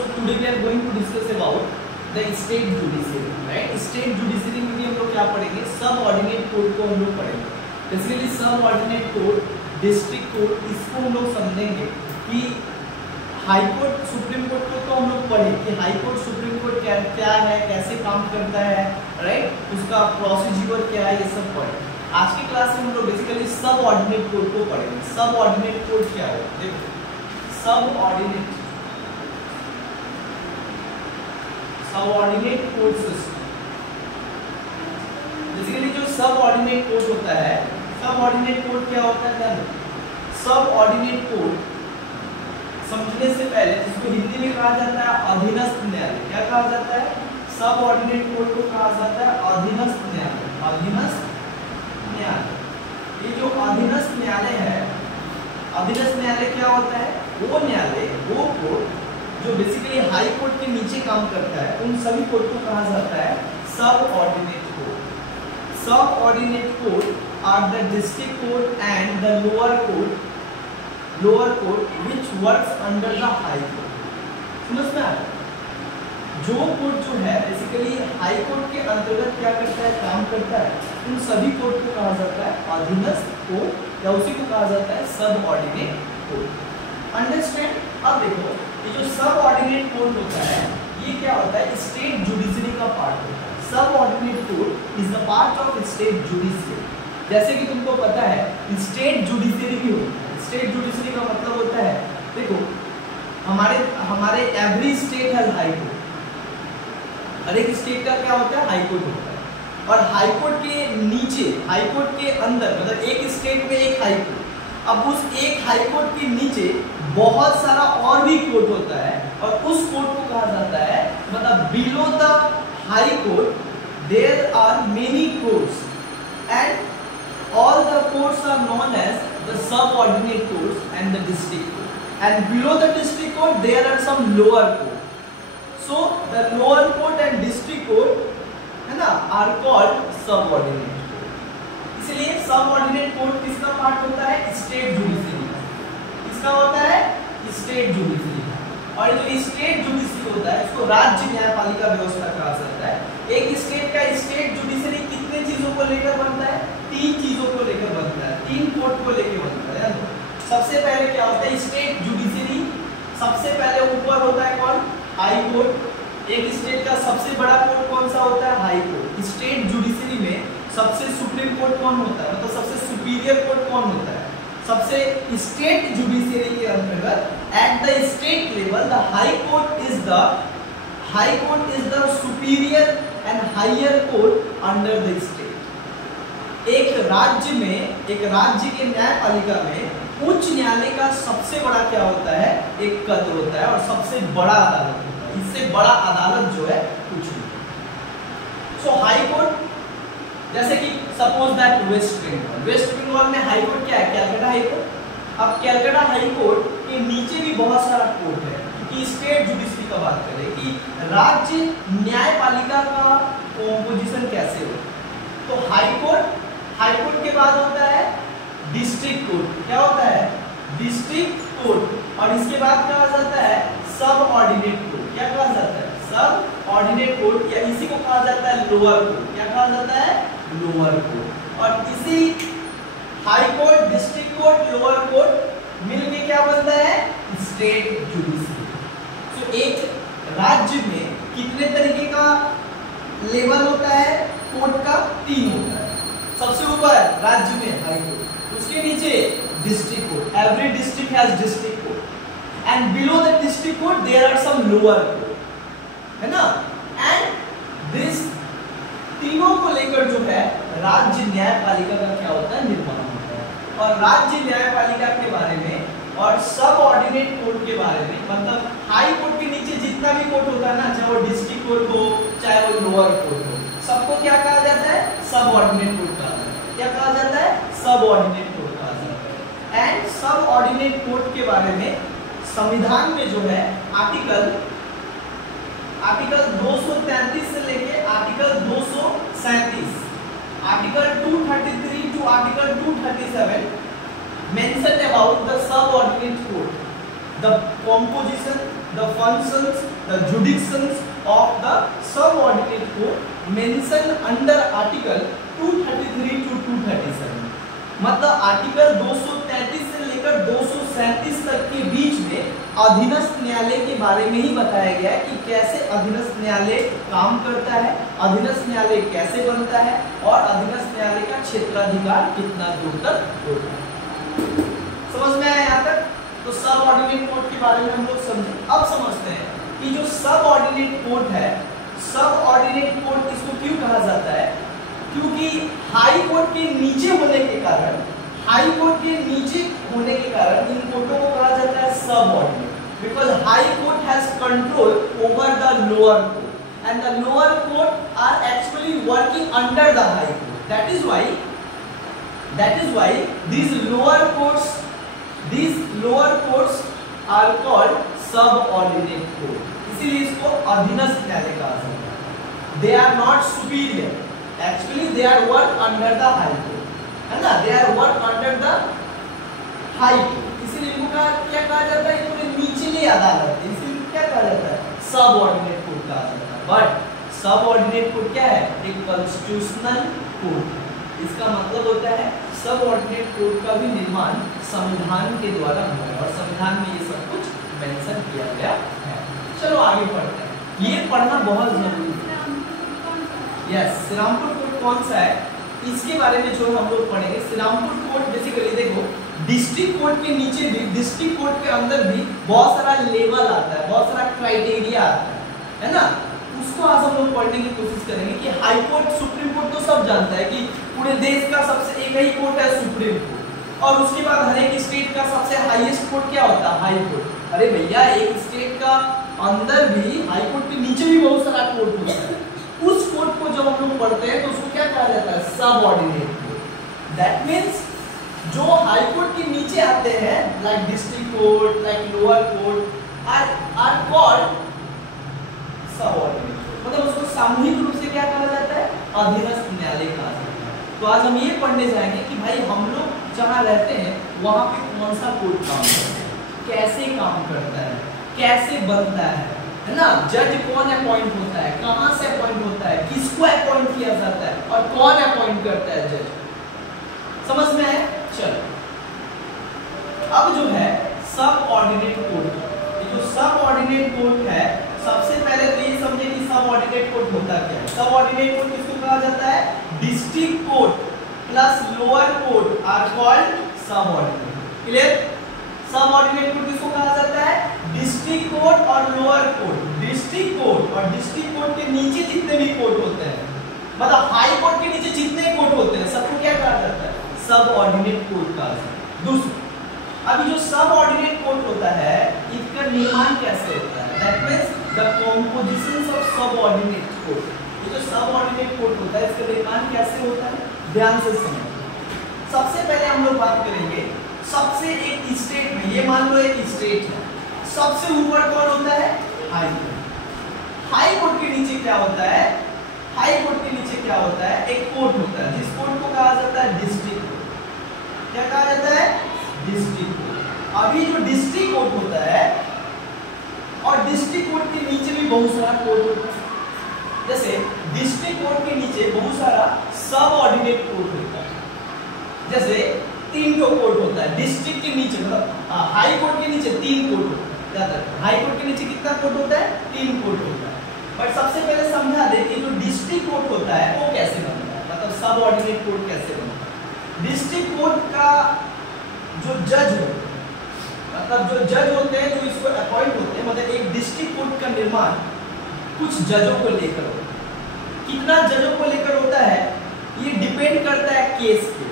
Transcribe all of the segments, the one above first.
So today we are going to discuss about the state judiciary, right? State judiciary में भी हम लोग क्या पढ़ेंगे, सब ऑर्डिनेट कोड को हम लोग पढ़ेंगे। बेसिकली सब ऑर्डिनेट कोड, डिस्ट्रिक्ट कोड, इसको हम लोग समझेंगे कि हाई कोर्ट सुप्रीम कोर्ट को तो हम लोग पढ़े कि हाई कोर्ट सुप्रीम कोर्ट क्या है, कैसे काम करता है, राइट, उसका प्रोसीजर क्या है, ये सब पढ़े। आज की क्लास में हम लोग बेसिकली सब ऑर्डिनेट कोड को पढ़ेंगे। सब ऑर्डिनेट कोड क्या है, देखो सब ऑर्डिनेट कोड सिस्टम। बेसिकली जो सब ऑर्डिनेट कोड होता है, सब ऑर्डिनेट कोड क्या होता है, सब ऑर्डिनेट कोड समझने से पहले इसको हिंदी में कहा जाता है अधीनस्थ न्यायालय। क्या कहा जाता है, सब ऑर्डिनेट कोड को कहा जाता है अधीनस्थ न्यायालय। अधीनस्थ न्यायालय, ये जो अधीनस्थ न्यायालय है, अधीनस्थ न्यायालय क्या होता है, वो न्यायालय, वो कोर्ट जो बेसिकली हाई कोर्ट के नीचे काम करता है, उन सभी कोर्ट को कहा जाता है सब ऑर्डिनेट कोर्ट। सब ordinate court are the district court and the lower court which works under the high court. समझ में आया? जो कोर्ट जो है बेसिकली हाई कोर्ट के अंतर्गत क्या करता है, काम करता है, उन सभी कोर्ट को कहा जाता है अधीनस्थ कोर्ट, या उसी को कहा जाता है सब ऑर्डिनेट कोर्ट। अंडरस्टैंड? अब देखो ये जो सब ऑर्डिनेट कोर्ट होता है, ये क्या होता है, स्टेट जुडिशरी का पार्ट होता है। Subordinate court is the part of state judiciary. जैसे कि तुमको पता है स्टेट जुडिशरी भी होता है। स्टेट जुडिशरी का मतलब होता है, देखो हमारे every state has high court. हर एक स्टेट का क्या होता है, हाई कोर्ट होता है। और हाई कोर्ट के नीचे, हाई कोर्ट के अंदर, मतलब एक स्टेट में एक हाई कोर्ट, अब उस एक हाई कोर्ट के नीचे बहुत सारा और भी कोर्ट होता है, और उस कोर्ट को कहा जाता है, मतलब below the high court there are many courts and all the courts are known as the subordinate courts and the district court, and below the district court there are some lower court. So the lower court and district court है ना are called subordinate court। इसलिए subordinate court किसका part होता है, state judiciary का। किसका होता है, स्टेट जुडिशरी का। और जो स्टेट जुडिशरी होता है इसको राज्य न्यायपालिका व्यवस्था कहा जाता है। एक स्टेट का स्टेट जुडिशरी कितने चीजों को लेकर बनता है, 3 चीजों को लेकर बनता है, 3 कोर्ट को लेकर बनता है। सबसे पहले क्या होता है, स्टेट जुडिशरी सबसे पहले ऊपर होता है कौन, हाई कोर्ट। एक स्टेट का सबसे बड़ा कोर्ट कौन सा होता है, हाई कोर्ट। स्टेट जुडिशरी में सबसे सुप्रीम कोर्ट कौन होता है, मतलब सबसे सुपीरियर कोर्ट कौन होता है, सबसे स्टेट जुडिशरी के अंतर्गत at the state level the high court is the superior and higher court under the state. एक राज्य के न्यायपालिका में उच्च न्यायालय का सबसे बड़ा क्या होता है, एक पद होता है, और सबसे बड़ा अदालत होता है। इससे बड़ा अदालत जो है कुछ नहीं। सो हाई कोर्ट, जैसे कि सपोज दैट वेस्ट बंगाल में हाई कोर्ट क्या है, कैलकाटा हाई कोर्ट। अब कैलकाटा हाई कोर्ट के नीचे भी बहुत सारा कोर्ट है, कि स्टेट जुडिशरी का बात करें कि राज्य न्यायपालिका का कॉम्पोजिशन कैसे हो, तो हाई कोर्ट के बाद होता है डिस्ट्रिक्ट कोर्ट। क्या होता है, डिस्ट्रिक्ट कोर्ट। और इसके बाद कहा जाता है सब ऑर्डिनेट कोर्ट। क्या कहा जाता है, सब ऑर्डिनेट कोर्ट, या इसी को कहा जाता है लोअर कोर्ट। क्या कहा जाता है, लोअर कोर्ट। और इसी high court, district court, lower court मिलके क्या बनता है, स्टेट जुडिशरी। तो एक राज्य में कितने तरीके का लेवल होता है कोर्ट का, 3 होता है। सबसे ऊपर राज्य में हाई कोर्ट, उसके नीचे district court, every district has district court, and below the district court there are some lower court, है ना। एंड दिस तीनों को लेकर जो है राज्य न्यायपालिका का क्या होता है, निर्माण होता है। और राज्य न्यायपालिका के बारे में और सब ऑर्डिनेट कोर्ट के बारे में, मतलब हाई कोर्ट के नीचे जितना भी कोर्ट होता है ना, चाहे वो डिस्ट्रिक्ट कोर्ट हो चाहे वो लोअर कोर्ट हो, सबको क्या कहा जाता है, सब ऑर्डिनेट कोर्ट कहा जाता है। क्या कहा जाता है, सब ऑर्डिनेट कोर्ट कहा जाता है। एंड सब ऑर्डिनेट कोर्ट के बारे में संविधान में जो है आर्टिकल 233 से लेके article 237, article 233 to article 237 mentioned about the subordinate court, the composition the functions, the jurisdictions of the subordinate court mentioned under article 233 to 237। मतलब आर्टिकल 233 से लेकर 237 तक के बीच में अधीनस्थ न्यायालय के बारे में ही बताया गया है कि कैसे अधीनस्थ न्यायालय काम करता है, अधीनस्थ न्यायालय कैसे बनता है और अधीनस्थ न्यायालय का क्षेत्राधिकार कितना दूर तक होता है। समझ में आया यहाँ तक? तो सब ऑर्डिनेट कोर्ट के बारे में हम लोग समझे। अब समझते हैं कि जो सब ऑर्डिनेट कोर्ट है, सब ऑर्डिनेट कोर्ट इसको क्यों कहा जाता है? क्योंकि हाई कोर्ट के नीचे होने के कारण, हाई कोर्ट के नीचे होने के कारण इन कोर्टों को कहा जाता है subordinate, because high court has control over the lower court and the lower court are actually working under the high court. That is why these lower courts are called subordinate court। इसीलिए इसको अधीनस्थ न्यायालय कहा जाता है। They are not superior, actually they are work under the high court, है ना? They are work under the high court। इसीलिए इनको क्या कहा जाता है? इनको निचली अदालत है, इसीलिए क्या कहा जाता है? सबऑर्डिनेट कोर्ट कहा जाता है। बट सबऑर्डिनेट कोर्ट क्या है? एक कॉन्स्टिट्यूशनल कोर्ट। इसका मतलब होता है सबऑर्डिनेट कोर्ट का भी निर्माण संविधान के द्वारा हुआ है और संविधान में ये सब कुछ मेंशन किया गया है। चलो आगे पढ़ते हैं, ये पढ़ना बहुत जरूरी है। यस, श्रीरामपुर कोर्ट कौन सा है इसके बारे में जो हम लोग पढ़ेंगे। श्रीरामपुर कोर्ट बेसिकली देखो, डिस्ट्रिक्ट कोर्ट के नीचे भी, डिस्ट्रिक्ट कोर्ट के अंदर भी बहुत सारा लेवल आता है, बहुत सारा क्राइटेरिया आता है ना? उसको आज हम लोग पढ़ने की कोशिश करेंगे कि हाई कोर्ट, सुप्रीम कोर्ट तो सब जानता है कि पूरे देश का सबसे एक ही कोर्ट है सुप्रीम कोर्ट, और उसके बाद हर एक स्टेट का सबसे हाईएस्ट कोर्ट क्या होता है? High court. अरे भैया, एक स्टेट का अंदर भी हाई कोर्ट के नीचे भी बहुत सारा कोर्ट होता है। उस कोर्ट को जब हम लोग पढ़ते हैं तो उसको क्या कहा जाता है? Subordinate court. दैट मींस जो हाई कोर्ट के नीचे आते हैं, like district court, like lower court, are called subordinate court. मतलब उसको सामूहिक रूप से क्या कहा जाता है? अधीनस्थ न्यायालय कहा जाता है। तो आज हम ये पढ़ने जाएंगे कि भाई हम लोग जहाँ रहते हैं वहाँ पे कौन सा कोर्ट काम करता है, कैसे काम करता है, कैसे बनता है ना? जज कौन अपॉइंट होता है, कहाँ से अपॉइंट होता है, किसको अपॉइंट किया जाता है और कौन अपॉइंट करता है जज। समझ में है? चलो, अब जो है सब ऑर्डिनेट कोर्ट, ये जो सब ऑर्डिनेट कोर्ट है, सबसे पहले तो ये समझे कि सब ऑर्डिनेट कोर्ट होता क्या है। सब ऑर्डिनेट कोर्ट किसको कहा जाता है? District court plus lower court are called subordinate. Clear? Subordinate court किसको कहा जाता है? डिस्ट्रिक्ट कोर्ट और लोअर कोर्ट। डिस्ट्रिक्ट कोर्ट और डिस्ट्रिक्ट कोर्ट के नीचे जितने भी कोर्ट होते हैं, मतलब हाई कोर्ट के नीचे जितने कोर्ट होते हैं, सबको क्या कहा जाता है? सब ऑर्डिनेट कोर्ट कहा जाता है। दूसरा, अभी जो सब ऑर्डिनेट कोर्ट होता है, इसका निर्माण कैसे होता है? That means the composition of सब ऑर्डिनेट कोर्ट। ये जो सब ऑर्डिनेट कोर्ट होता है, इसका निर्माण कैसे होता है? ध्यान से समझो। सबसे पहले हम लोग बात करेंगे, सबसे एक स्टेट में, ये मान लो एक स्टेट है, सबसे ऊपर कौन होता है? High court. हाई कोर्ट के नीचे क्या होता है? हाई कोर्ट के नीचे क्या होता है? एक कोर्ट होता है, जिस कोर्ट को कहा जाता है डिस्ट्रिक्ट कोर्ट। क्या कहा जाता है? District court. अभी जो डिस्ट्रिक्ट कोर्ट होता है, और डिस्ट्रिक्ट कोर्ट के नीचे भी बहुत सारा कोर्ट होता है। जैसे डिस्ट्रिक्ट कोर्ट के नीचे बहुत सारा सब ऑर्डिनेट कोर्ट होता है। जैसे 3 कोर्ट होता है डिस्ट्रिक्ट के नीचे, मतलब हाई कोर्ट के नीचे 3 कोर्ट होता है। ज्यादा हाई कोर्ट के नीचे कितना कोर्ट होता है? 3 कोर्ट होता है। बट सबसे पहले समझा दे कि जो डिस्ट्रिक्ट कोर्ट होता है वो कैसे बनता है, मतलब सब ऑर्डिनेट कोर्ट कैसे बनता है। डिस्ट्रिक्ट कोर्ट का जो जज होते हैं, मतलब जो जज होते हैं, जो इसको अपॉइंट होते हैं, मतलब एक डिस्ट्रिक्ट कोर्ट का निर्माण कुछ जजों को लेकर होता है। कितना जजों को लेकर होता है ये डिपेंड करता है केस पे।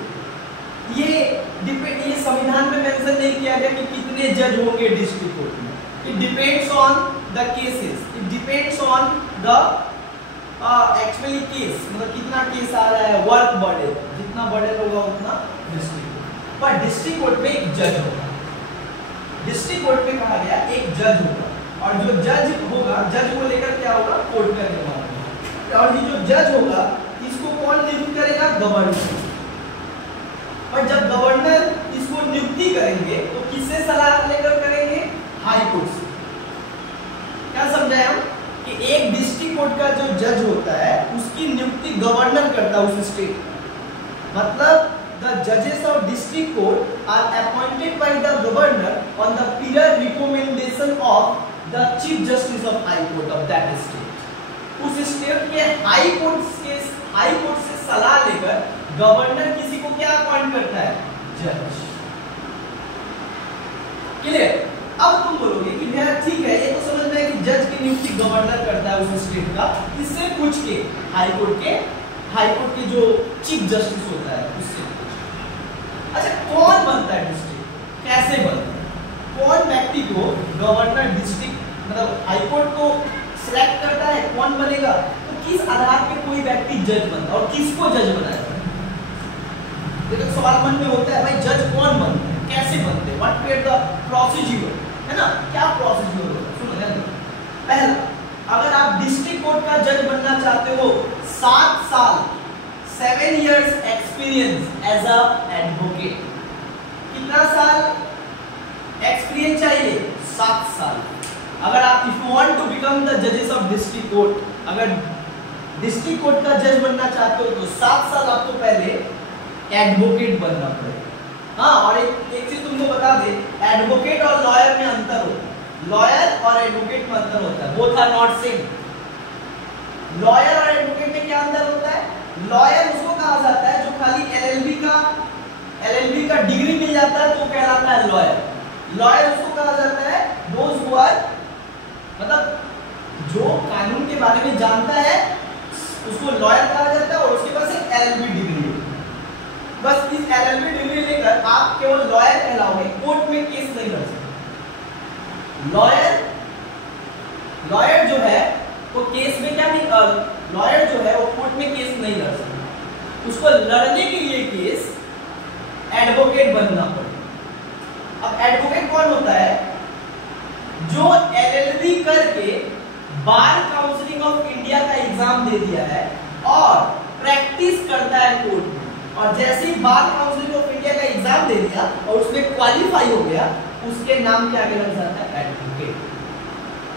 ये संविधान में मेंशन नहीं किया गया कि कितने जज होंगे डिस्ट्रिक्ट कोर्ट में। It depends on the cases, it depends on the actually case, मतलब कितना केस आ रहा है, वर्क बर्डन, जितना बर्डन होगा उतना डिस्ट्रिक्ट कोर्ट। पर डिस्ट्रिक्ट कोर्ट में एक जज होगा, डिस्ट्रिक्ट कोर्ट में कहा गया एक जज होगा, और जो जज होगा, जज को लेकर क्या होगा? कोर्ट का निर्माण होगा। और ये जो जज होगा इसको कौन नियुक्त करेगा? गवर्नर। और जब गवर्नर इसको नियुक्ति करेंगे तो किससे सलाह लेकर करेंगे? हाई कोर्ट से। कि एक डिस्ट्रिक्ट कोर्ट का जो जज होता है उसकी नियुक्ति गवर्नर करता है उस स्टेट। मतलब the judges of district court are appointed by the governor on the prior recommendation of the chief justice of high court of that state। उस स्टेट के हाई कोर्ट से सलाह लेकर गवर्नर किसी को क्या अपॉइंट करता है? जज। क्लियर? अब तुम बोलोगे कि भैया ठीक है, ये तो समझ में है कि जज की नियुक्ति गवर्नर करता है उस स्टेट का, इससे पूछ के हाई कोर्ट के जो चीफ जस्टिस होता है उससे। अच्छा, कौन बनता है डिस्ट्रिक्ट? कैसे बनता है? कौन व्यक्ति को गवर्नर डिस्ट्रिक्ट मतलब हाई कोर्ट को सिलेक्ट करता है? कौन बनेगा? तो किस आधार पे कोई व्यक्ति जज बनता है और किसको जज बनाया जाता है? देखो सवाल मन में होता है, भाई जज कौन बनता है, कैसे बनते हैं, व्हाट इज द प्रोसीजर, है ना? क्या प्रोसीजर होता है? सुनो ध्यान दो। पहला, अगर आप डिस्ट्रिक्ट कोर्ट का जज बनना चाहते हो, 7 साल 7 years experience as a advocate। कितना साल एक्सपीरियंस चाहिए? 7 साल। अगर आप if you want to become the judges of district court, अगर डिस्ट्रिक्ट कोर्ट का जज बनना चाहते हो तो 7 साल आपको पहले एडवोकेट बनना पड़ेगा। हाँ, और एक चीज तुमको बता दे, एडवोकेट और लॉयर में अंतर होता है। लॉयर और एडवोकेट में अंतर होता है, both are not same. Lawyer और एडवोकेट में क्या अंतर होता है? लॉयर उसको कहा जाता है जो खाली एलएलबी का डिग्री मिल जाता है तो कहलाता है लॉयर। लॉयर उसको कहा जाता है दोज हु आर मतलब जो कानून के बारे में जानता है उसको लॉयर कहा जाता है और उसके पास एक एलएलबी डिग्री है। बस इस एलएलबी डिग्री लेकर आप केवल लॉयर कहलाओगे, कोर्ट में केस नहीं लड़ सकते। लॉयर जो है वो केस में क्या नहीं, लॉयर जो है वो कोर्ट में केस नहीं लड़ सकता, उसको लड़ने के लिए केस एडवोकेट बनना पड़ेगा। अब एडवोकेट कौन होता है? जो एलएलबी करके बार काउंसिलिंग ऑफ इंडिया का एग्जाम दे दिया है और प्रैक्टिस करता है कोर्ट में, और जैसे ही बार काउंसिलिंग ऑफ इंडिया का एग्जाम दे दिया और उसमें क्वालिफाई हो गया, उसके नाम के आगे लग जाता है एडवोकेट।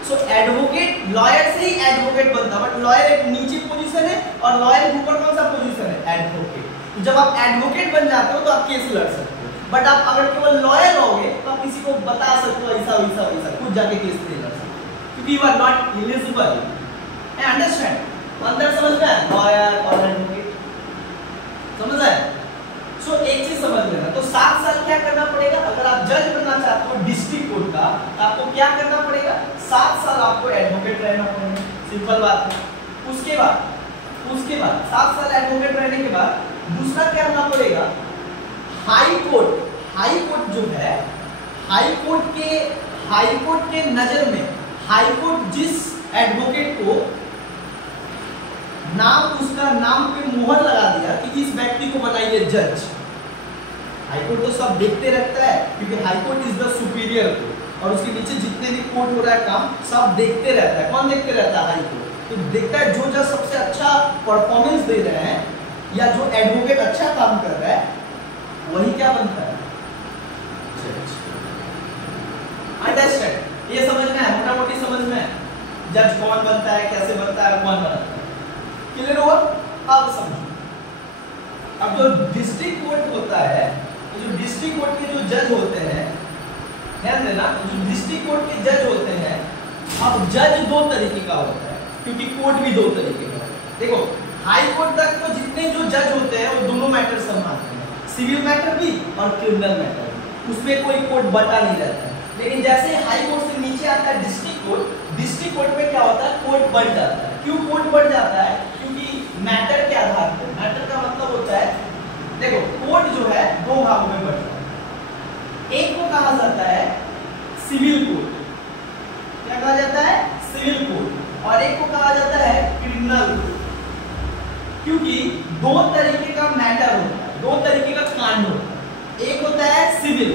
सो एडवोकेट, लॉयर से ही एडवोकेट बनता है, बट लॉयर एक नीचे पोजीशन है और लॉयर के ऊपर कौन सा पोजीशन है? एडवोकेट। तो जब आप एडवोकेट बन जाते हो तो आप केस लड़ सकते हो, बट आप अगर केवल लॉयर रहोगे तो आप किसी को बता सकते हो ऐसा वैसा वैसा, खुद जाके केस नहीं लड़ सकते क्योंकि you are not eligible. Understand? अंदर समझ में आया? लॉयर और एडवोकेट समझ आया? सो एक चीज समझ लेना, तो 7 साल क्या करना पड़ेगा? अगर आप जज बनना चाहते हो डिस्ट्रिक्ट कोर्ट का तो आपको क्या करना पड़ेगा? 7 साल आपको एडवोकेट रहना पड़ेगा, सिंपल बात है। उसके बाद 7 साल एडवोकेट रहने के बाद दूसरा क्या करना पड़ेगा? हाई कोर्ट जो है, हाई कोर्ट के नजर में हाई कोर्ट जिस एडवोकेट को उसका नाम पे मोहर लगा दिया कि इस व्यक्ति को बनाइए जज। हाई कोर्ट तो सब देखते रहता है क्योंकि high court is the superior court और उसके नीचे जितने भी कोर्ट हो रहा है काम सब देखते रहता है। कौन देखते रहता है? High court. तो देखता है जो जज सबसे अच्छा परफॉर्मेंस दे रहे हैं या जो एडवोकेट अच्छा काम कर रहा है वही क्या बनता है? जज। अंडरस्टैंड? ये समझ में है? मोटा मोटी समझ में है जज कौन बनता है, कैसे बनता है, कौन बनता है? क्लियर हुआ? अब समझो, अब जो डिस्ट्रिक्ट कोर्ट होता है, जो डिस्ट्रिक्ट कोर्ट के जो जज होते हैं, ध्यान देना, जो डिस्ट्रिक्ट कोर्ट के जज होते हैं, अब जज 2 तरीके का होता है क्योंकि कोर्ट भी 2 तरीके का होता है। देखो हाई कोर्ट तक तो जितने जो जज होते हैं वो दोनों मैटर संभालते हैं, सिविल मैटर भी और क्रिमिनल मैटर भी, उसमें कोई कोर्ट बटा नहीं रहता है। लेकिन जैसे हाई कोर्ट से नीचे आता है डिस्ट्रिक्ट कोर्ट में क्या होता है? कोर्ट बढ़ जाता है। क्यों कोर्ट बढ़ जाता है? क्योंकि मैटर के आधार पर, मैटर का मतलब होता है, देखो कोर्ट जो है 2 भागों में बढ़ता है। एक को कहा जाता है सिविल कोर्ट, क्या कहा जाता है? सिविल कोर्ट, और एक को कहा जाता है क्रिमिनल कोर्ट। क्योंकि 2 तरीके का मैटर होता है, 2 तरीके का कांड होता है। एक होता है सिविल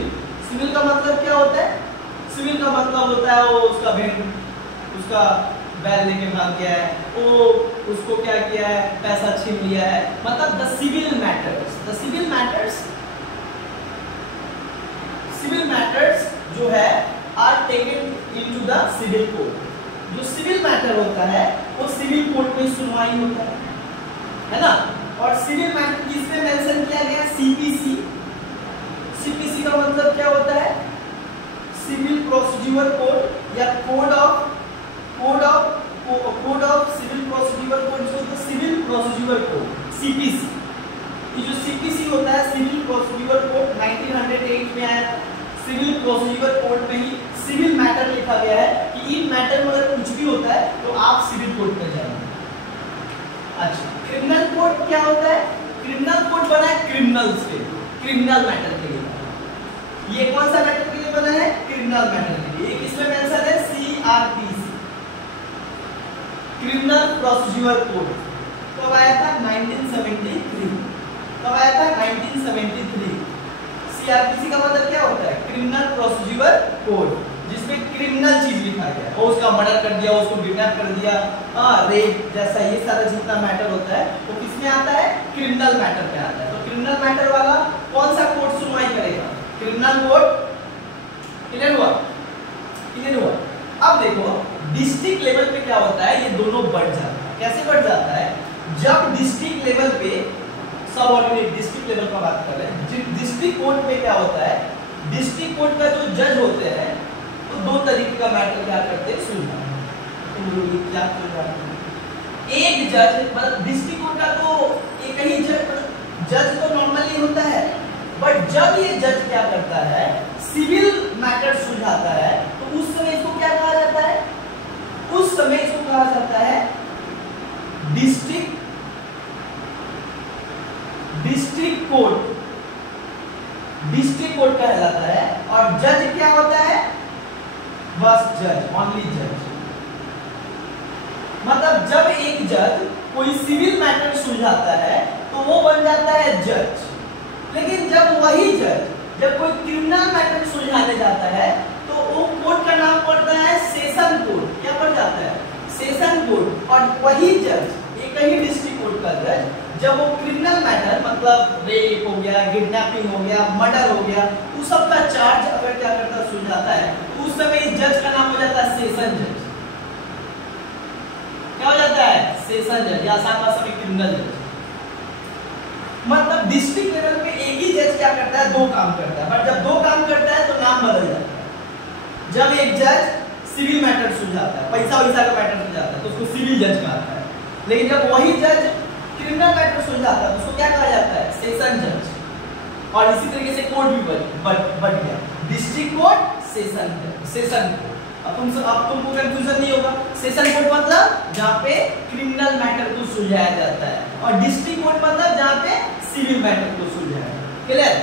का मतलब क्या होता है? सिविल का मतलब होता है वो उसका बैल लेके भाग गया है, वो उसको क्या किया है, पैसा छीन लिया है, मतलब द सिविल मैटर्स जो है are taken into the civil court. जो सिविल मैटर मैटर होता है वो सिविल कोर्ट में सुनवाई होता है ना। और सिविल मैटर किसमें मेंशन किया गया? सीपीसी। सीपीसी का मतलब क्या होता है? सिविल प्रोसीड्यूर कोड या code of civil procedure code, जो सिविल प्रोसीड्यूर कोड सीपीसी। ये जो सीपीसी होता है सिविल प्रोसीड्यूर कोड 1908 में आया था। सिविल प्रोसीड्यूर कोड में ही सिविल मैटर लिखा गया है कि इन मैटर में अगर कुछ भी होता है तो आप सिविल कोर्ट में जाएंगे। अच्छा, क्रिमिनल कोड क्या होता है? क्रिमिनल कोड बना है क्रिमिनल्स के, क्रिमिनल मैटर के लिए। ये कौन सा मैटर के लिए बना है? क्रिमिनल मैटर के लिए। किसमें मेंशन है? CrPC, criminal procedure code. कब आया था? 1973। कब आया था? 1973। सीआरपीसी का मतलब क्या होता है? क्रिमिनल प्रोसीड्यूर कोड, जिसमें क्रिमिनल चीज लिखा गया है, और उसका मर्डर कर दिया, उसको किडनैप कर दिया, रेप जैसा ये सारा जितना मैटर होता है वो किसमें आता है? क्रिमिनल मैटर में आता है। तो क्रिमिनल मैटर वाला कौन सा कोर्ट सुनवाई करेगा? Criminal court. क्लियर हुआ? क्लियर हुआ? अब देखो डिस्ट्रिक्ट लेवल पे क्या होता है, ये दोनों बढ़ जाता है। कैसे बढ़ जाता है? जब डिस्ट्रिक्ट लेवल पे सब ऑर्डिनेट डिस्ट्रिक्ट लेवल का बात कर रहे हैं, डिस्ट्रिक्ट कोर्ट में क्या होता है? डिस्ट्रिक्ट कोर्ट का जो जज होते हैं तो दो तरीके का मैटर क्या करते हैं? सुनना। क्या एक जज, मतलब डिस्ट्रिक्ट कोर्ट का तो एक ही जज तो नॉर्मली होता है, बट जब ये जज क्या करता है? सिविल मैटर सुलझाता है, तो उस समय इसको क्या कहा जाता है? उस समय इसको कहा जाता है डिस्ट्रिक्ट कोर्ट। डिस्ट्रिक्ट कोर्ट कहलाता है। और जज क्या होता है? बस जज, ओनली जज। मतलब जब एक जज कोई सिविल मैटर सुलझाता है तो वो बन जाता है जज। लेकिन जब वही जज जब कोई क्रिमिनल मैटर सुलझाने जाता है तो वो कोर्ट का नाम पड़ता है सेशन कोर्ट। क्या पड़ जाता है? Session court. और वही जज, एक ही डिस्ट्रिक्ट कोर्ट का जज, जब वो क्रिमिनल मैटर मतलब रेप हो गया, किडनैपिंग हो गया, मर्डर हो गया, उस सब का चार्ज अगर क्या करता है? सुलझाता है, तो उस समय इस जज का नाम हो जाता है सेशन जज। क्या हो जाता है? सेशन जज, या आसान भाषा में क्रिमिनल जज। मतलब डिस्ट्रिक्ट लेवल पे एक ही जज क्या करता है? दो काम करता है, बट जब दो काम करता है तो नाम बदल जाता है। जब एक जज सिविल मैटर सुलझाता है, पैसा वैसा का मैटर सुलझाता है, तो उसको सिविल जज कहता है। लेकिन जब वही जज क्रिमिनल मैटर सुलझाता है तो उसको क्या कहा जाता है? सेशन जज। और इसी तरीके से कोर्ट भी बढ़ गया, डिस्ट्रिक्ट कोर्ट, सेशन कोर्ट। अब तुमको कंफ्यूजन नहीं होगा। सेशन कोर्ट मतलब जहाँ पे क्रिमिनल मैटर को सुलझाया जाता है, और डिस्ट्रिक्ट कोर्ट मतलब जहाँ पे सिविल मैटर को सुलझाया। क्लियर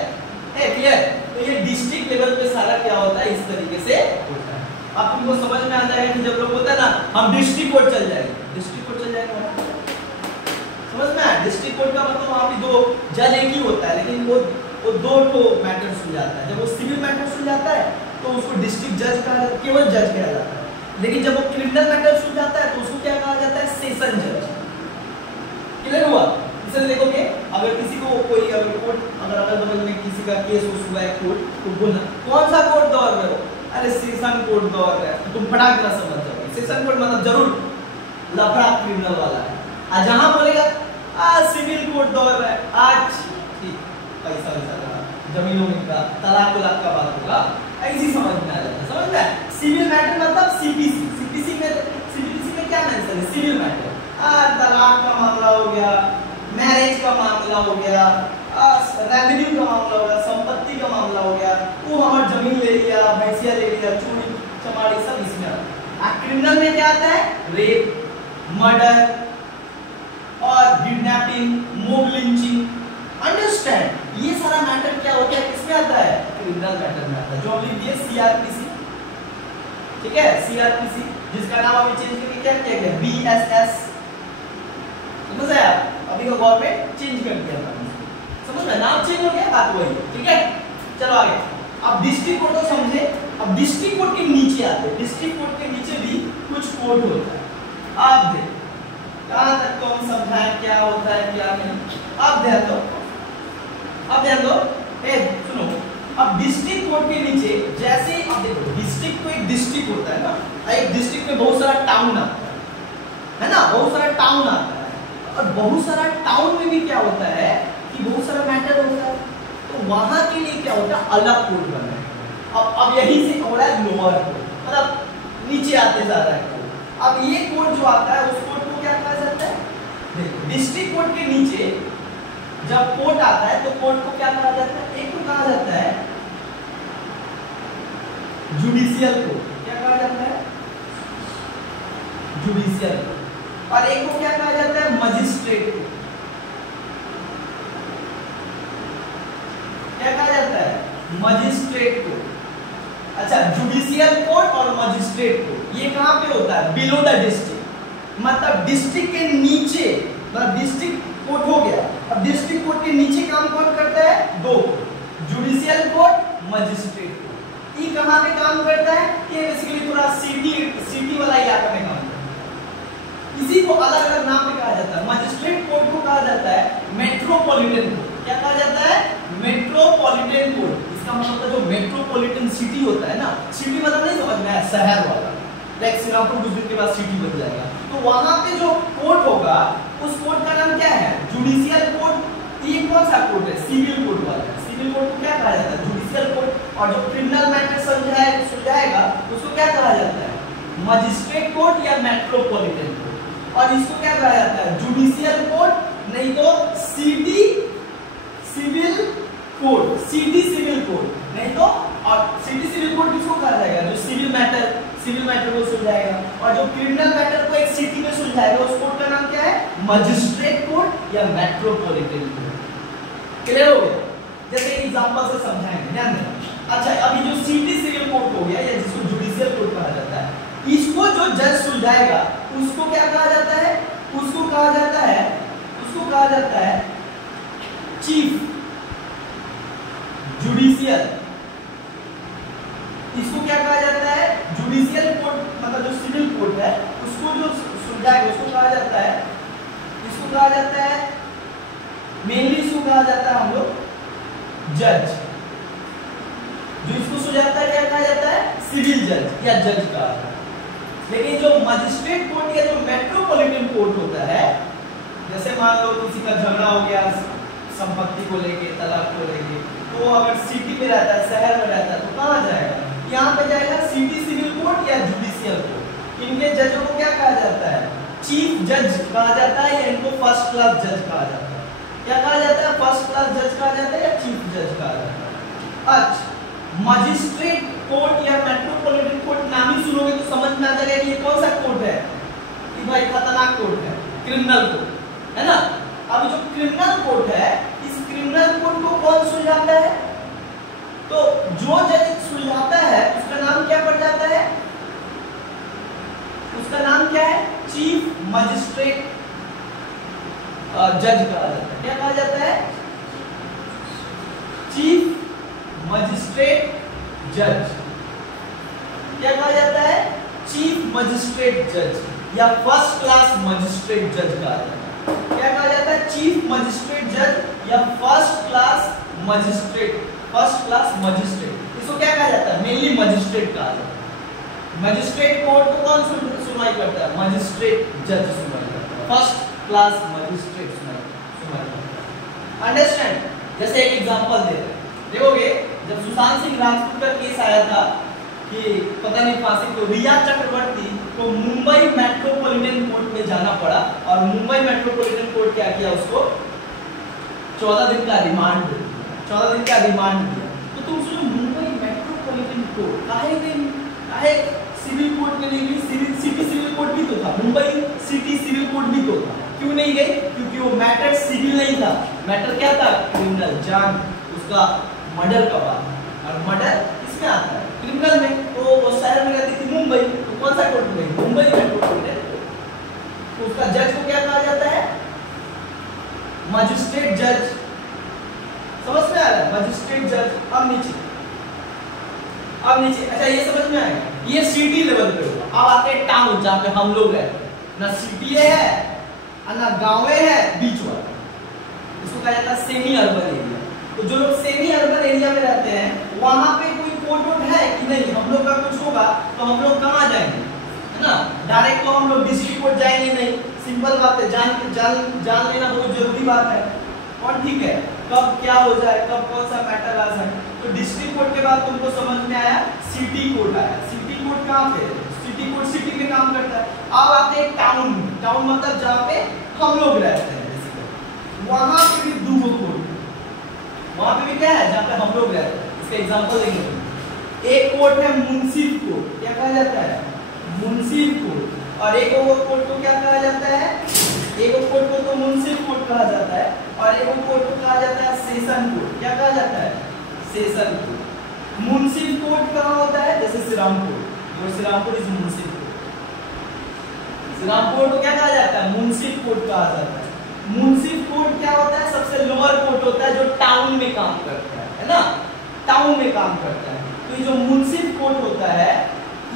है? क्लियर? तो ये डिस्ट्रिक्ट लेवल पे सारा क्या होता है? इस तरीके से होता है। अब तुमको समझ में आ जाएगा कि जब लोग बोलते हैं ना हम डिस्ट्रिक्ट कोर्ट चल जाएंगे, डिस्ट्रिक्ट कोर्ट चल जाएगा, समझ में आया? डिस्ट्रिक्ट कोर्ट का मतलब वहाँ पे दो जज एक ही होता है, लेकिन वो दो ठो मैटर सुलझाता है। जब वो सिविल मैटर सुलझाता है तो उसको डिस्ट्रिक्ट जज का केवल जज कहा जाता है। लेकिन जब वो क्रिमिनल मैटर सुलझाता है तो उसको क्या कहा जाता है? सेशन जज। क्लियर हुआ? इसलिए देखोगे अगर किसी को कोई अगर कोर्ट अगर अगल बगल में किसी का केस हुआ है कोर्ट, तो बोलना कौन सा कोर्ट दौर रहे हो? अरे सेशन कोर्ट दौर रहे हो। तुम फटाक ना समझ जाओगे। सेशन कोर्ट मतलब जरूर लफड़ा क्रिमिनल वाला है। आज जहां बोलेगा सिविल कोर्ट दौर रहा है, आज ठीक पैसा वैसा का जमीनों का तलाक का बात होगा, ऐसी समझ में आ जाता है। समझ में? सिविल मैटर मतलब सीपीसी। सीपीसी में क्या मेंशन है? Civil matter. तलाक का मामला हो गया, मैरिज का मामला हो गया, रेवेन्यू का मामला हो गया, संपत्ति का मामला हो गया, वो हमारी जमीन ले लिया, भैंसिया ले लिया, चोरी चमारी सब इसमें आता है। क्रिमिनल में क्या आता है? रेप, मर्डर और किडनैपिंग, मॉब लिंचिंग। अंडरस्टैंड? ये सारा मैटर क्या होता है? किसमें आता है? क्रिमिनल मैटर में आता है, जो हम लिख दिए सीआरपीसी। ठीक है? सीआरपीसी, जिसका नाम अभी चेंज करके क्या किया गया? बीएसएस। समझ आया? अभी का गवर्नमेंट चेंज कर दिया था, समझ में? नाम चेंज हो गया, बात वही। ठीक है, चलो आगे। अब डिस्ट्रिक्ट कोर्ट तो समझे। अब डिस्ट्रिक्ट कोर्ट के नीचे आते हैं। डिस्ट्रिक्ट कोर्ट के नीचे भी कुछ कोर्ट होता है। आप देखो कहां तक तो हम समझाएं क्या होता है क्या नहीं। अब ध्यान दो, अब ध्यान दो, सुनो। अब डिस्ट्रिक्ट कोर्ट के नीचे जैसे अब देखो डिस्ट्रिक्ट को एक डिस्ट्रिक्ट होता है ना, एक डिस्ट्रिक्ट में बहुत सारा टाउन आता है। है ना, बहुत सारा टाउन आता है, और बहुत सारा टाउन में भी क्या होता है कि बहुत सारा मैटर होता है, तो वहां के लिए क्या होता है, अलग कोड बना है। अब यही से हो रहा है लोअर कोड, मतलब नीचे आते जा रहा है कोड। अब ये कोड जो आता है उस कोड को क्या कहा जाता है, देखो डिस्ट्रिक्ट कोड के नीचे जब कोड आता है तो कोड को क्या कहा जाता है, एक को कहा जाता है जुडिशियल कोड, क्या कहा जाता है, जुडिशियल कोड, और एक को क्या कहा जाता है, मजिस्ट्रेट कोड। क्या कहा जाता है, मजिस्ट्रेट कोड। अच्छा, जुडिशियल कोड और मजिस्ट्रेट कोड ये कहां पे होता है, बिलो द डिस्ट्रिक्ट, मतलब डिस्ट्रिक्ट के नीचे, मतलब डिस्ट्रिक्ट कोड हो गया, अब डिस्ट्रिक्ट कोड के नीचे काम कौन करता है, दो, जुडिशियल कोड, मजिस्ट्रेट कोड। ये कहां पे काम करता है, ये बेसिकली पूरा सिटी वाला इलाका में काम करता है। इसी को अलग अलग नाम पे कहा जाता है। मजिस्ट्रेट कोड को कहा जाता है मेट्रोपॉलिटन कोड। क्या कहा जाता है, मेट्रोपॉलिटन कोड। इसका मतलब जो मेट्रोपॉलिटन सिटी होता है ना, सिटी मतलब नहीं समझ में आया, शहर वाला, लाइक सिंगापुर कुछ दिन के बाद सिटी बन जाएगा, तो वहां पे जो कोड होगा उस कोड का नाम क्या है, जुडिशियल कोड। ये कौन सा कोड है, सिविल कोड वाला। सिविल कोड को क्या कहा जाता है, जुडिशियल कोड। और जो क्रिमिनल मैटर सुलझाएगा उसको क्या कहा जाता है, मजिस्ट्रेट कोड या मेट्रोपॉलिटन कोड। और इसको क्या कहा जाता है, जुडिशियल कोड, नहीं तो city civil code, city civil code, नहीं तो, और सिटी सिविल कोड किसको कहा जाएगा, जो सिविल मैटर को सुलझाएगा, और जो क्रिमिनल मैटर को एक सिटी में सुलझाएगा उस कोड का नाम क्या है, मजिस्ट्रेट कोड या मेट्रोपॉलिटन कोड। क्लियर हो गया, जैसे एग्जांपल से समझाएंगे, ध्यान देना। अच्छा, अभी जो सिटी सिविल कोड हो गया या जिसको जुडिशियल कोड कहा जाता है, इसको जो जज सुलझाएगा उसको क्या कहा जाता है, उसको कहा जाता है चीफ जुडिशियल। इसको क्या कहा जाता है, जुडिशियल कोड, मतलब जो सिविल कोड है उसको जो सुलझाएगा उसको कहा जाता है, इसको कहा जाता है, मेनली इसको कहा जाता है हम लोग जज। जो इसको सुलझाता है क्या कहा जाता है, सिविल जज या जज कहा जाता है। लेकिन जो मजिस्ट्रेट कोर्ट या जो मेट्रोपॉलिटन कोर्ट होता है, जैसे मान लो किसी का झगड़ा हो गया संपत्ति को लेके, तलाक को लेके, तो अगर सिटी में रहता है, शहर में रहता है, तो कहाँ जाएगा, यहाँ पे जाएगा सिटी सिविल कोर्ट या जुडिशियल कोर्ट। इनके जजों को क्या कहा जाता है, चीफ जज कहा जाता है, या इनको फर्स्ट क्लास जज कहा जाता है। क्या कहा जाता है, फर्स्ट क्लास जज कहा जाता है या चीफ जज कहा जाता है। अच्छा, मजिस्ट्रेट कोर्ट या मेट्रोपॉलिटन कोर्ट नाम ही सुनोगे तो समझ में आ जाएगा कि ये कौन सा कोर्ट है, कि भाई खतरनाक कोर्ट है, क्रिमिनल कोर्ट है ना। अब जो क्रिमिनल कोर्ट है, इस क्रिमिनल कोर्ट को कौन सुलझाता है, तो जो जज सुलझाता है उसका नाम क्या पड़ जाता है, उसका नाम क्या है, चीफ मजिस्ट्रेट जज कहा जाता है। क्या कहा जाता है, चीफ मजिस्ट्रेट जज। क्या कहा जाता है, चीफ मजिस्ट्रेट जज या फर्स्ट क्लास मजिस्ट्रेट जज कहा जाता है। क्या कहा जाता है, चीफ मजिस्ट्रेट जज या first class magistrate, first class magistrate. इसको क्या कहा जाता है, मेनली मजिस्ट्रेट कहा जाता है। मजिस्ट्रेट कोर्ट को कौन सुनवाई करता है, मजिस्ट्रेट जज सुनवाई करता है, फर्स्ट क्लास मजिस्ट्रेट सुनवाई करता है। अंडरस्टैंड। जैसे एक एग्जांपल दे रहे हैं, देखोगे जब सुशांत सिंह राजपूत का केस आया था कि पता नहीं फांसी, तो रिया चक्रवर्ती को मुंबई मेट्रोपॉलिटन कोर्ट में जाना पड़ा, और मुंबई मेट्रोपॉलिटन कोर्ट क्या किया, उसको 14 दिन का रिमांड दिया, 14 दिन का रिमांड दिया। तो तुम सोचो मुंबई मेट्रोपॉलिटन कोर्ट काहे गई, काहे सिविल कोर्ट में नहीं गई, सिटी सिविल कोर्ट भी तो था, मुंबई सिटी सिविल कोर्ट भी तो था, क्यों नहीं गई, क्योंकि वो मैटर सिविल नहीं था, मैटर क्या था, क्रिमिनल, जान, उसका मर्डर का बात, और मर्डर किसमें आता है, क्रिमिनल में। तो वो शहर में रहती थी मुंबई, तो कौन सा कोर्ट में, मुंबई मेट्रोपॉलिटन कोर्ट। तो उसका जज को क्या कहा जाता है, मजिस्ट्रेट जज। समझ में आ रहा है, मजिस्ट्रेट जज। अब नीचे अच्छा ये समझ में आएगा, ये सिटी लेवल पे होगा। अब आते हैं टाउन, जहाँ पे हम लोग रहते हैं, ना सिटी है और ना गाँव है, बीच वाला, इसको कहा जाता है सेमी अर्बन एरिया। तो जो लोग सेमी अर्बन एरिया में रहते हैं, वहां पे कोई कोर्ट है कि नहीं, हम लोग का कुछ होगा तो हम लोग कहाँ जाएंगे, है ना। डायरेक्ट तो हम लोग डिस्ट्रिक्ट कोर्ट जाएंगे नहीं, सिंपल बात है, जान लेना बहुत जरूरी बात है। और ठीक है, कब क्या हो जाए, कब कौन सा मैटर आ जाए। तो डिस्ट्रिक्ट कोर्ट के बाद तुमको समझ में आया सिटी कोर्ट आया। सिटी कोर्ट कहाँ पे? सिटी कोर्ट सिटी में काम करता है। अब आते हैं टाउन में। टाउन मतलब जहाँ पे हम लोग रहते हैं, वहां पे भी दो कोर्ट, वहां पे भी क्या है, जहाँ पे हम लोग रहते हैं। इसका एग्जांपल देंगे। एक कोर्ट है मुंसिफ कोर्ट, क्या कहा जाता है? मुंसिफ कोर्ट। और एक और कोर्ट को क्या कहा जाता है? एक और कोर्ट को तो मुंसिफ कोर्ट कहा जाता है, और एक और कोर्ट को कहा जाता है सेशन कोर्ट। क्या कहा जाता है? Session court. मुंसिफ कोर्ट कहाँ होता है? जैसे श्रीरामपुर, और Shrirampur is Munsif court. Shrirampur को क्या कहा जाता है? मुंसिफ कोर्ट कहा जाता है। मुंसिफ कोर्ट क्या होता है? सबसे लोअर कोर्ट होता है जो टाउन में काम करता है ना, टाउन में काम करता है। तो ये जो मुंसिफ कोर्ट होता है,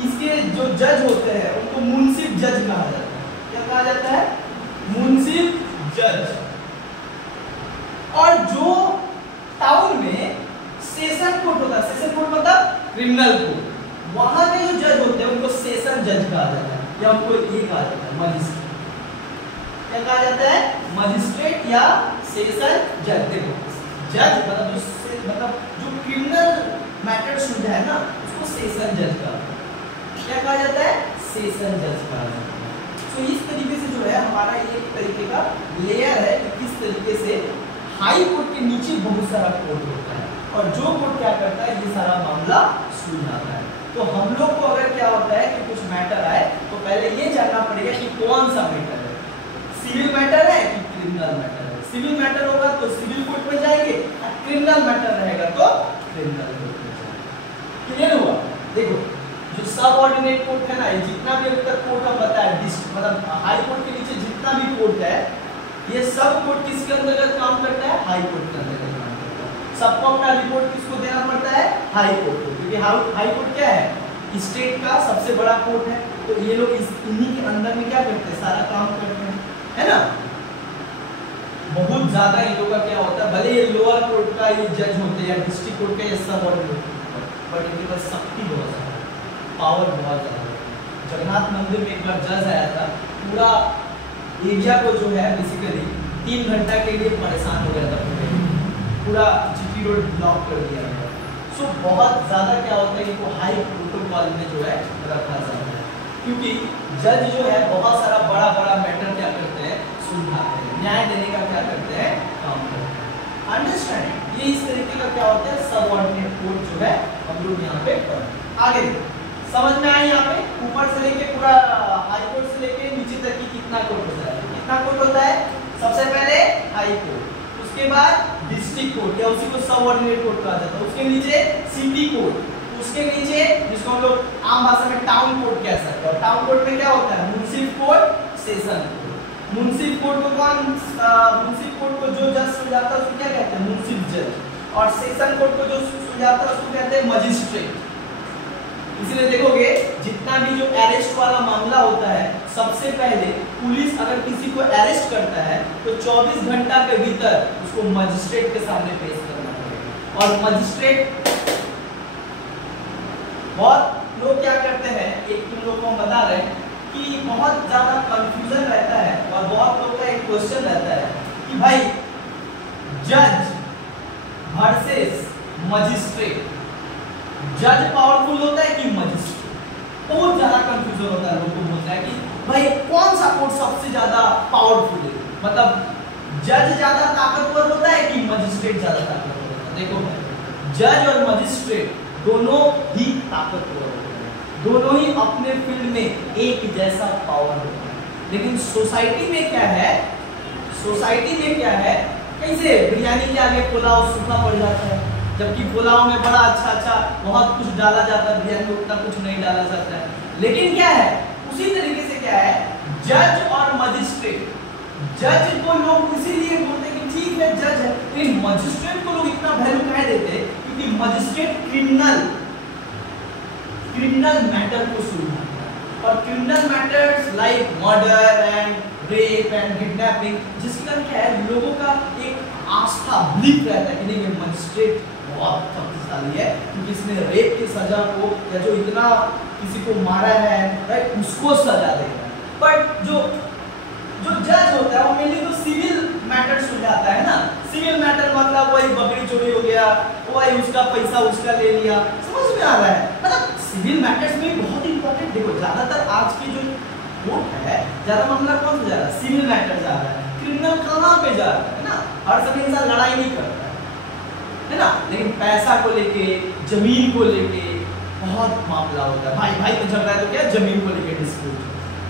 इसके जो जज होते हैं उनको मुंसिफ जज कहा जाता है। क्या कहा जाता है? मुंसिफ जज। और जो टाउन में सेशन कोर्ट होता है, सेशन कोर्ट मतलब क्रिमिनल कोर्ट, वहां के जो जज होते हैं उनको सेशन जज कहा जाता है, या उनको ये कहा जाता है मजिस्ट्रेट। क्या कहा जाता है? मजिस्ट्रेट या सेशन जज। देखो, जज मतलब जो क्रिमिनल मैटर सुलझाए ना, उसको सेशन जज कहा जाता है। क्या कहा जाता है? सेशन जज कहा जाता है। तो इस तरीके से जो है हमारा एक तरीके का लेयर है कि किस तरीके से हाई कोर्ट के नीचे बहुत सारा कोर्ट होता है, और जो कोर्ट क्या करता है, ये सारा मामला सुलझाता है। तो हम लोग को अगर क्या होता है कि कुछ मैटर आए, तो पहले ये जानना पड़ेगा कि कौन सा मैटर है, सिविल मैटर है कि क्रिमिनल मैटर है। सिविल मैटर होगा तो सिविल कोर्ट में जाएंगे, और क्रिमिनल मैटर रहेगा तो क्रिमिनल कोर्ट में जाएंगे। क्लियर हुआ? देखो, जो सबऑर्डिनेट कोर्ट है ना, ये जितना भी अभी तक कोर्ट हम बताया, मतलब हाई कोर्ट के नीचे जितना भी कोर्ट है, ये सब कोर्ट किसके अंतर्गत काम करता है? हाई कोर्ट के अंतर्गत काम करता है। सबको अपना रिपोर्ट किसको देना पड़ता है? हाई कोर्ट को, क्योंकि हाई कोर्ट क्या है? स्टेट का सबसे बड़ा कोर्ट है। तो ये लोग इन्हीं के अंदर में क्या करते हैं? सारा काम करते हैं, है ना। बहुत ज्यादा इन लोगों का क्या होता है, भले ये लोअर कोर्ट का ये जज होते हैं या डिस्ट्रिक्ट कोर्ट का ये सबऑर्डिनेट कोर्ट, बट इनके पास शक्ति बहुत ज्यादा, पावर बहुत ज्यादा। जगन्नाथ मंदिर में एक बार जज आया था, पूरा एरिया को जो है बेसिकली 3 घंटा के लिए परेशान हो गया था, पूरा जीटी रोड ब्लॉक कर दिया गया। सो बहुत ज़्यादा क्या होता है, इनको हाई प्रोटोकॉल में जो है रखा जाता है, क्योंकि जज जो है बहुत सारा बड़ा बड़ा मैटर क्या करते हैं? सुलझाते हैं, न्याय देने का क्या करते हैं? काम करते हैं। अंडरस्टैंड? ये इस तरीके का क्या होता है? सबऑर्डिनेट कोर्ट जो है हम लोग यहाँ पे आगे समझ में आए। यहाँ पे ऊपर से लेके पूरा हाई कोर्ट से लेके नीचे तक की कितना कोर्ट होता है? कितना कोर्ट होता है? सबसे पहले हाई कोर्ट, उसके बाद डिस्ट्रिक्ट कोर्ट या उसी को सबऑर्डिनेट कोर्ट कहा जाता है, उसके नीचे सिटी कोर्ट, उसके नीचे जिसको हम लोग आम भाषा में टाउन कोर्ट कह सकते हैं। और टाउन कोर्ट में क्या होता है? मुंसिफ कोर्ट, सेशन कोर्ट। मुंसिफ कोर्ट को कौन? मुंसिफ कोर्ट को जो जज सुलझाता है उसको क्या कहते हैं? मुंसिफ जज। और सेशन कोर्ट को जो सुलझाता है उसको कहते हैं मजिस्ट्रेट। इसलिए देखोगे जितना भी जो अरेस्ट वाला मामला होता है, सबसे पहले पुलिस अगर किसी को अरेस्ट करता है तो 24 घंटा के भीतर उसको मजिस्ट्रेट के सामने पेश करना पड़ेगा। और मजिस्ट्रेट, बहुत लोग क्या करते हैं, एक तुम लोग को हम बता रहे हैं कि बहुत ज्यादा कंफ्यूजन रहता है, और बहुत लोग का एक क्वेश्चन रहता है कि भाई जज वर्सेस मजिस्ट्रेट, जज पावरफुल होता है कि मजिस्ट्रेट? बहुत ज्यादा कंफ्यूजन होता है, लोगों को बोलता है कि भाई कौन सा कोर्ट सबसे ज्यादा पावरफुल है, मतलब जज ज्यादा ताकतवर होता है कि मजिस्ट्रेट ज्यादा ताकतवर होता है? देखो, जज और मजिस्ट्रेट दोनों ही ताकतवर होते हैं, दोनों ही अपने फील्ड में एक जैसा पावर होता है। लेकिन सोसाइटी में क्या है? सोसाइटी में क्या है, कैसे बिरयानी के आगे पुलाव सूखा पड़ जाता है, जबकि पुलाव में बड़ा अच्छा बहुत कुछ डाला जाता है, बिरयानी में उतना कुछ नहीं डाला जाता है। लेकिन क्या है, उसी तरीके से क्या है, जज और मजिस्ट्रेट, जज को लोग इसीलिए बोलते हैं कि ठीक है जज है, लेकिन मजिस्ट्रेट को लोग इतना वैल्यू कह देते हैं क्योंकि मजिस्ट्रेट क्रिमिनल मैटर को सुलझाता है। और criminal matters like murder and rape and kidnapping, जिसके कारण क्या है, लोगों का एक आस्था बिलीफ रहता है कि नहीं, मजिस्ट्रेट बहुत शक्तिशाली है, क्योंकि इसने रेप की सजा को या जो इतना किसी को मारा है राइट उसको सजा देगा। बट जो जज होता है वो मेनली तो सिविल मैटर सुलझाता है ना। सिविल मैटर मतलब वही बकरी चोरी हो गया, वही उसका पैसा उसका ले लिया, समझ में आ रहा है। मतलब सिविल मैटर्स में बहुत इंपॉर्टेंट, देखो ज्यादातर आज की जो कोर्ट है ज्यादा मामला कौन सा जा रहा है, सिविल मैटर जा रहा है। क्रिमिनल कहाँ पे जा रहा है ना, हर समय इंसान लड़ाई नहीं करता है ना, लेकिन पैसा को लेके जमीन को लेके बहुत मामला होता है। भाई भाई में झगड़ा है तो क्या जमीन को लेके डिस्प्यूट,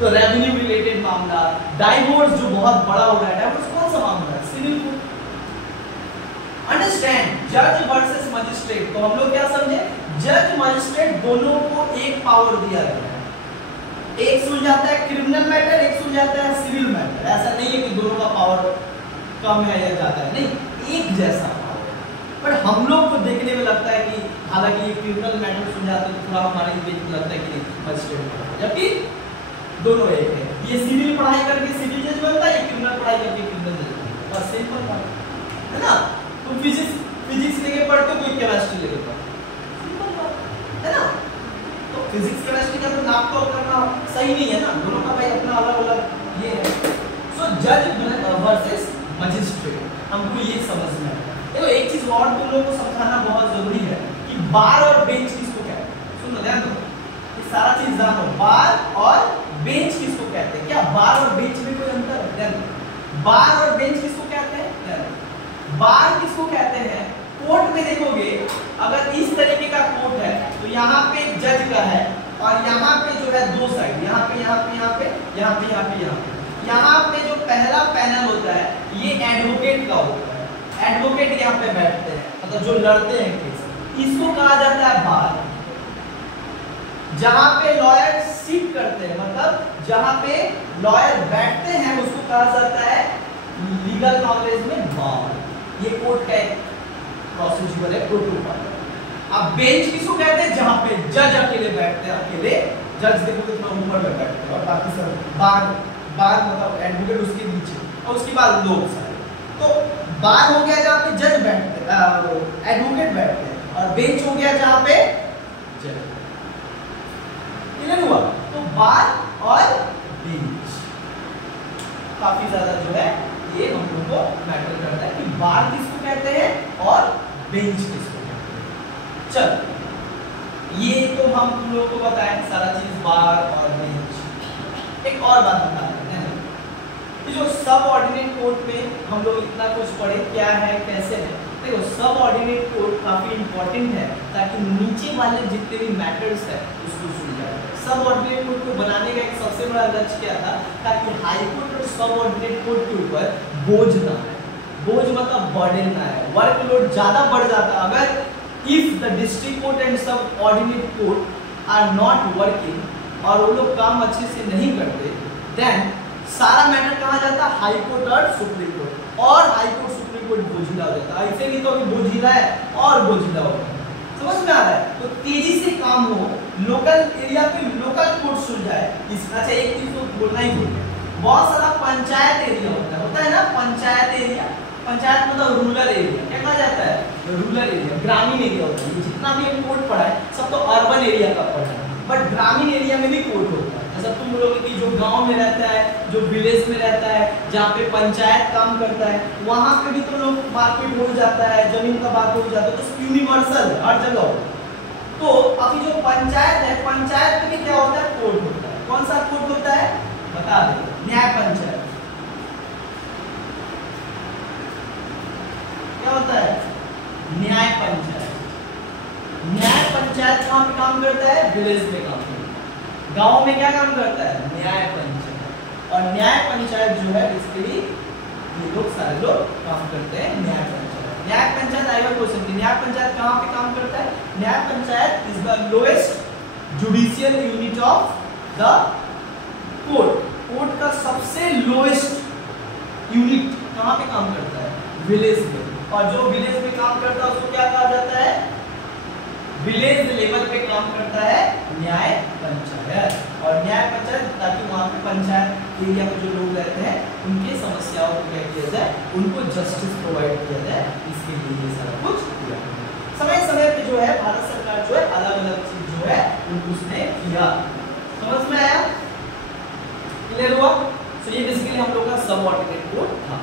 तो रेवेन्यू रिलेटेड मामला, डाइवोर्स जो बहुत बड़ा हो रहा है, डाइवोर्स कौन सा मामला है, सिविल कोर्ट। अंडरस्टैंड, जज वर्सेस मजिस्ट्रेट, तो हम लोग क्या समझे, जज मजिस्ट्रेट दोनों को एक पावर दिया गया है, एक सुलझाता है क्रिमिनल मैटर, एक सुलझाता है सिविल मैटर। ऐसा नहीं है कि दोनों का पावर कम है या ज्यादा है, नहीं एक जैसा पावर है। पर हम लोग को देखने में लगता है कि हालांकि ये क्रिमिनल मैटर सुलझाते तो थोड़ा हमारे लगता है कि मजिस्ट्रेट, जबकि दोनों एक है। ये सिविल पढ़ाई करके सिविल जज बनता है, ये क्रिमिनल पढ़ाई करके क्रिमिनल जज बनता है, बस सिंपल बात है ना। तुम फिजिक्स लेके पढ़ते हो, कोई केमिस्ट्री लेके पढ़ते हो, सिंपल बात है ना। तो फिजिक्स केमिस्ट्री का तो नाप तोल करना सही नहीं है ना, दोनों का भाई अपना अलग अलग ये है। सो जज वर्सेस मजिस्ट्रेट, हमको ये समझना है। देखो एक चीज और तुम लोगों को समझाना बहुत जरूरी है कि बार और बेंच किसको कहते हैं। सुनो ध्यान दो, ये सारा चीज जानो, बार और बेंच किसको कहते हैं। क्या बार और बेंच में कोई अंतर है? बार और बेंच किसको कहते हैं? बार किसको कहते हैं, कोर्ट में देखोगे अगर इस तरीके का कोर्ट है तो यहाँ पे जज का है और यहाँ पे जो है दो साइड, यहाँ पे यहाँ पे यहाँ पे यहाँ पे यहाँ पे यहाँ पे यहाँ पे जो पहला पैनल होता है ये एडवोकेट का होता है। एडवोकेट यहाँ पे बैठते हैं, मतलब जो लड़ते हैं केस, इसको कहा जाता है बार। जहां पे लॉयर सिट करते हैं, मतलब जहां पे लॉयर बैठते हैं उसको कहा जाता है लीगल नॉलेज में बार। ये कोर्ट का एक प्रोसीजर है, प्रोटोकॉल। अब बेंच किसको कहते हैं, जहां पे जज अकेले बैठते हैं, अकेले जज देखो कितना ऊपर में बैठते हैं और बाकी सब बार मतलब एडवोकेट उसके नीचे और उसके बाद लोग सारे। तो बार हो गया जहां पे जज बैठते हैं, एडवोकेट बैठते हैं, और बेंच हो गया जहां पे जज। क्लियर हुआ? तो बार और बेंच काफी ज्यादा जो है ये हम लोग को मैटर करता है कि बार किसको कहते हैं और बेंच किसको कहते हैं। चल ये तो हम तुम लोग को बताएं सारा चीज बार और बेंच। एक और बात बता देते हैं, कि जो सब ऑर्डिनेट कोर्ट में हम लोग इतना कुछ पढ़े क्या है कैसे है। देखो सब ऑर्डिनेट कोर्ट काफी इंपॉर्टेंट है ताकि नीचे वाले जितने भी मैटर्स है उसको सुलझाया जाए। सब ऑर्डिनेट कोर्ट को बनाने का एक सबसे बड़ा लक्ष्य क्या था, ताकि हाई कोर्ट और सब ऑर्डिनेट कोर्ट के ऊपर बोझ ना आए। बोझ मतलब बर्डन ना आए, वर्कलोड ज्यादा बढ़ जाता। अगर if the district court and subordinate court are not working और वो लोग काम अच्छे से नहीं करते, देन सारा मैटर कहाँ जाता, हाई कोर्ट और सुप्रीम कोर्ट, और हाई कोर्ट सुप्रीम कोर्ट बोझिला हो जाता। ऐसे नहीं तो अभी बोझिला है और बोझिला हो जाता। समझ में आ रहा है? तो तेजी से काम हो, लोकल एरिया पे लोकल कोर्ट सुलझाए। अच्छा एक चीज तो बोलना ही भूल गए, बहुत सारा पंचायत एरिया होता है ना, पंचायत एरिया, पंचायत मतलब रूरल एरिया, क्या कहा जाता है, रूरल एरिया, ग्रामीण एरिया होता है। जितना भी हम कोर्ट पढ़ा है सब तो अर्बन एरिया का पढ़ा है, बट ग्रामीण एरिया में भी कोर्ट होता है। जैसा तुम लोग की जो गांव में रहता है, जो विलेज में रहता है, जहाँ पे पंचायत काम करता है, वहां पे भी तो लोग मार्केट हो जाता है, जमीन का बात हो जाता है, तो यूनिवर्सल हर जगह। तो अभी जो पंचायत है, पंचायत में भी क्या होता है, कोर्ट होता है। कौन सा कोर्ट होता है बता दे, न्याय पंचायत। क्या होता है, न्याय पंचायत। न्याय पंचायत कहाँ पे काम करता है, विलेज में काम करता है। गांव में क्या काम करता है, न्याय पंचायत। और न्याय पंचायत जो है इसके लिए ये लोग सारे लोग काम करते हैं, न्याय पंचायत। न्याय पंचायत आएगा क्वेश्चन की, न्याय पंचायत कहाँ पे काम करता है, न्याय panchayat is the lowest judicial unit of the court. Court का सबसे लोएस्ट यूनिट कहाँ पे काम करता है, विलेज में। और जो विलेज में काम करता है उसको क्या कहा जाता है, विलेज लेवल पे काम करता है न्याय पंचायत। और न्याय पंचायत ताकि वहाँ पे पंचायत एरिया में जो लोग रहते हैं उनके समस्याओं को क्या किया जाए, उनको जस्टिस प्रोवाइड किया जाए, इसके लिए ये सारा कुछ किया। समय समय पे जो है भारत सरकार जो है अलग अलग चीज जो है उसने किया। समझ में आया? क्लियर हुआ? तो ये बेसिकली हम लोग का सब ऑर्डिनेट कोड था।